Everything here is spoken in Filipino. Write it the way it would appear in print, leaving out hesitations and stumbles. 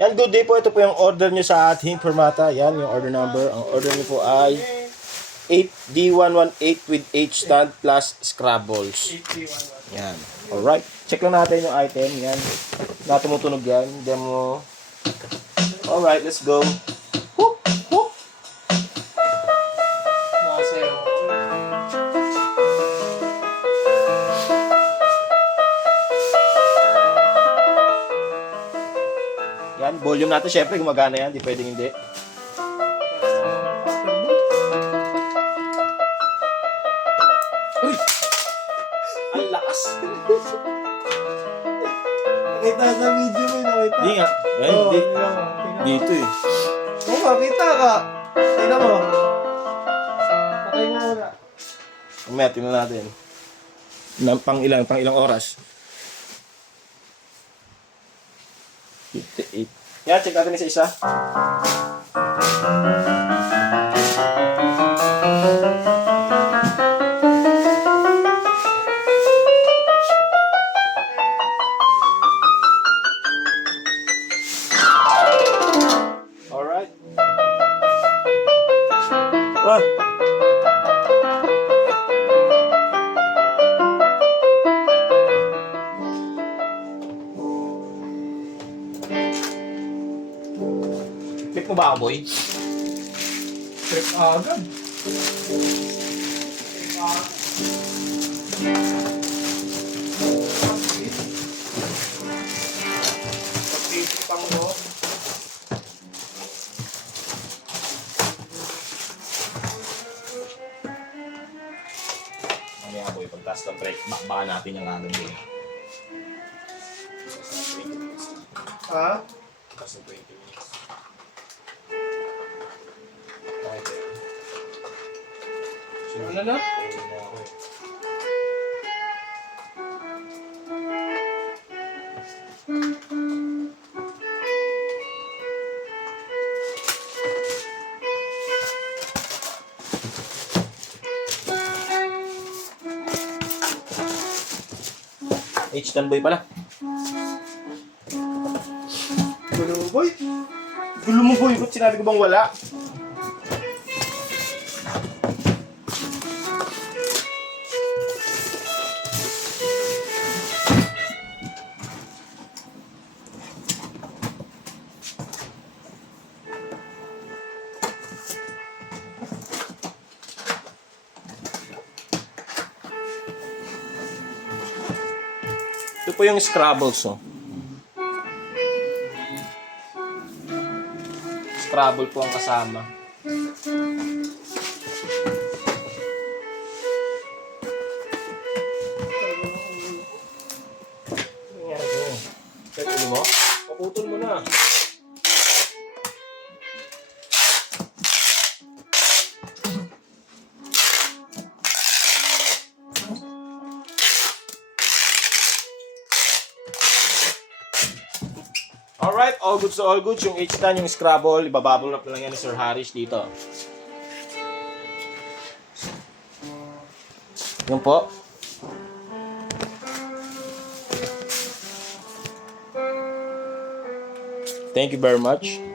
Yan, good day po. Ito po yung order nyo sa ating Permata. Yan, yung order number. Ang order nyo po ay 8D118 with H stand plus Scrabbles. Yan. Alright. Check lang natin yung item. Yan. Na tumutunog yan. Demo. Alright, let's go. Whoop, whoop. Yan, volume natin syempre gumagana yan, di pwedeng hindi. Uy! Ang lakas! Nakita sa video mo, nakita. Hindi nga. Yan, Oo, hindi. tingnan mo. Dito eh. Oo nga, kita ka. Tingnan mo. Patay mo muna. Mamaya, tingnan natin. Pang ilang oras. 58. Yan, check natin isa-isa. Alright. Ah. Click mo ba ako, boy? Trip agad. Pagpipitang mo. Mamaya, boy, pagtaas ng break, baka natin yung gagawin. Ha? Taas ng 20 minutes. Ano na? H-stand boy pala. Gulo, boy. Gulo mo, boy. Ba't sinabi ko bang wala? Ito po yung Scrabbles, oh. Scrabble po ang kasama. Check mo. Paputol mo na. Alright, all good so all good. Yung H-stand, yung Scrabble, ibabubble wrap na lang yan ni Sir Harish dito. Yun po. Thank you very much.